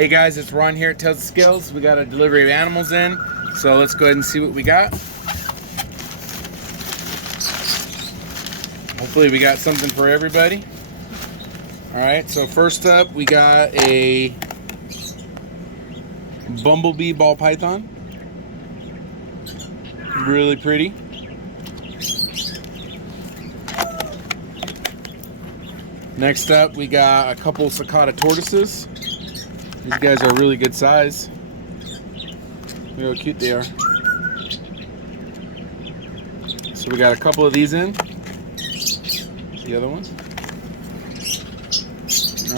Hey guys, it's Ron here at Tales of Skills. We got a delivery of animals in, so let's go ahead and see what we got. Hopefully we got something for everybody. Alright, so first up we got a bumblebee ball python. Really pretty. Next up we got a couple Cicada Tortoises. These guys are really good size. Look how cute they are. So we got a couple of these in. The other one.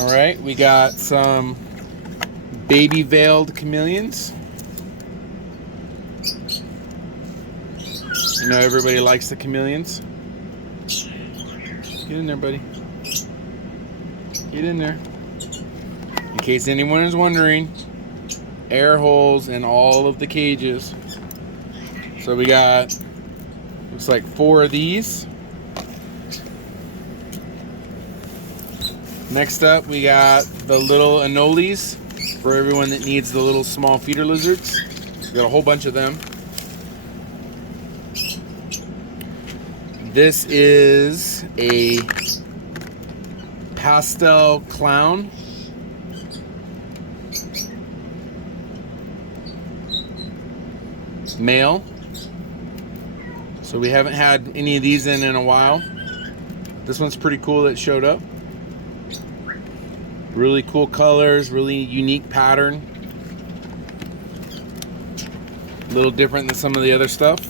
Alright, we got some baby veiled chameleons. You know everybody likes the chameleons. Get in there, buddy. Get in there. In case anyone is wondering, air holes in all of the cages. So we got, looks like 4 of these. Next up, we got the little anoles for everyone that needs the little small feeder lizards. We got a whole bunch of them. This is a pastel clown. Male. So we haven't had any of these in a while. This one's pretty cool that showed up. Really cool colors, really unique pattern. A little different than some of the other stuff.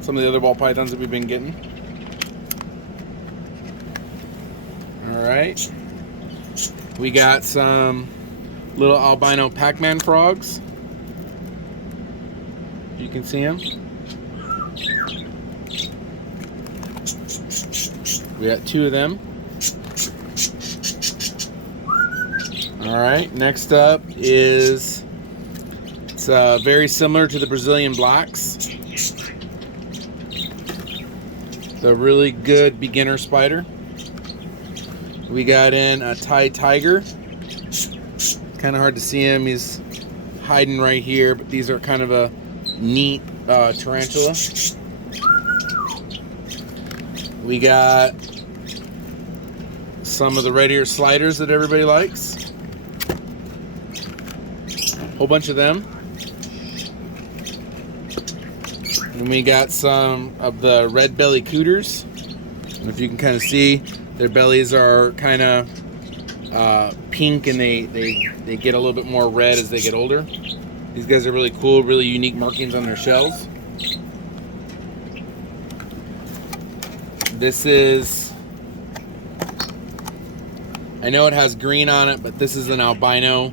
Some of the other ball pythons that we've been getting. Alright. We got some little albino Pac-Man frogs. You can see them. We got 2 of them. Alright, next up is, it's very similar to the Brazilian blacks. The really good beginner spider. We got in a Thai tiger. Kind of hard to see him, he's hiding right here, but these are kind of a neat tarantula. We got some of the red ear sliders that everybody likes. Whole bunch of them. And we got some of the red belly cooters. And if you can kind of see, their bellies are kind of pink, and they get a little bit more red as they get older. These guys are really cool, really unique markings on their shells. This is, I know it has green on it, but this is an albino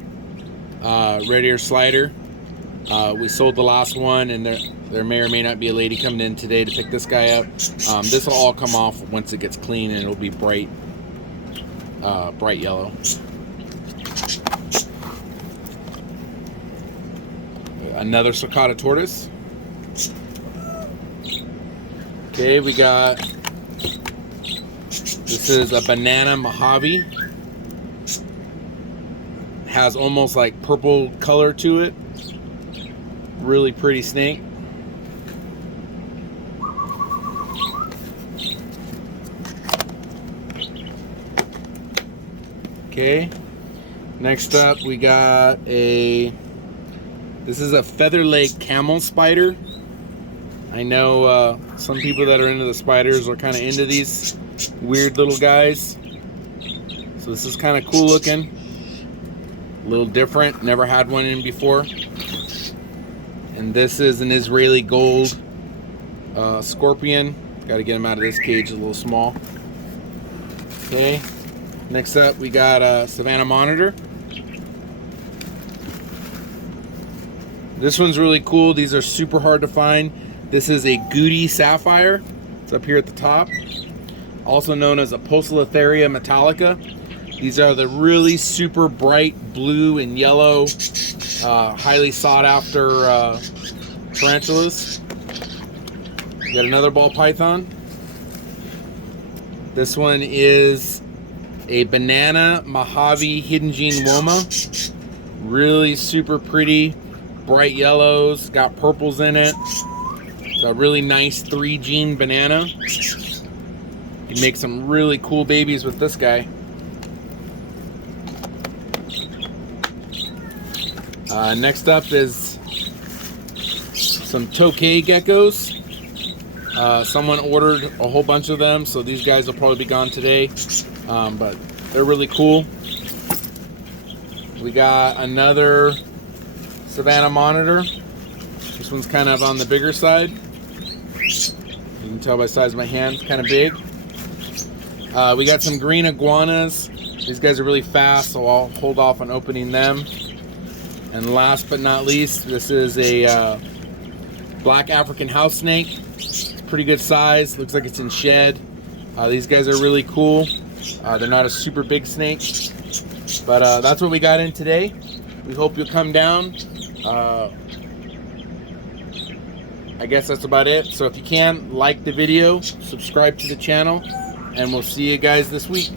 Red Ear Slider. We sold the last one, and there may or may not be a lady coming in today to pick this guy up. This will all come off once it gets clean, and it'll be bright yellow. Another Cicada Tortoise. Okay, we got, this is a banana Mojave. Has almost like purple color to it. Really pretty snake. Okay, next up we got this is a feather leg camel spider. I know some people that are into the spiders are kind of into these weird little guys. So this is kind of cool looking. A little different, never had one in before. And this is an Israeli gold scorpion. Got to get him out of this cage, a little small. Okay, next up we got a Savannah Monitor. This one's really cool. These are super hard to find. This is a Goody Sapphire. It's up here at the top. Also known as a Poecilotheria metallica. These are the really super bright blue and yellow, highly sought after tarantulas. We got another ball python. This one is a banana Mojave Hidden Gene Woma. Really super pretty, bright yellows, got purples in it. It's a really nice 3-gene banana. You can make some really cool babies with this guy. Next up is some tokay geckos. Someone ordered a whole bunch of them, so these guys will probably be gone today. But they're really cool. We got another Savannah Monitor. This one's kind of on the bigger side. You can tell by the size of my hand, it's kind of big. We got some green iguanas. These guys are really fast, so I'll hold off on opening them. And last but not least, this is a black African house snake. It's pretty good size. Looks like it's in shed. These guys are really cool. They're not a super big snake. But that's what we got in today. We hope you'll come down. I guess that's about it. So if you can, like the video, subscribe to the channel, and we'll see you guys this week.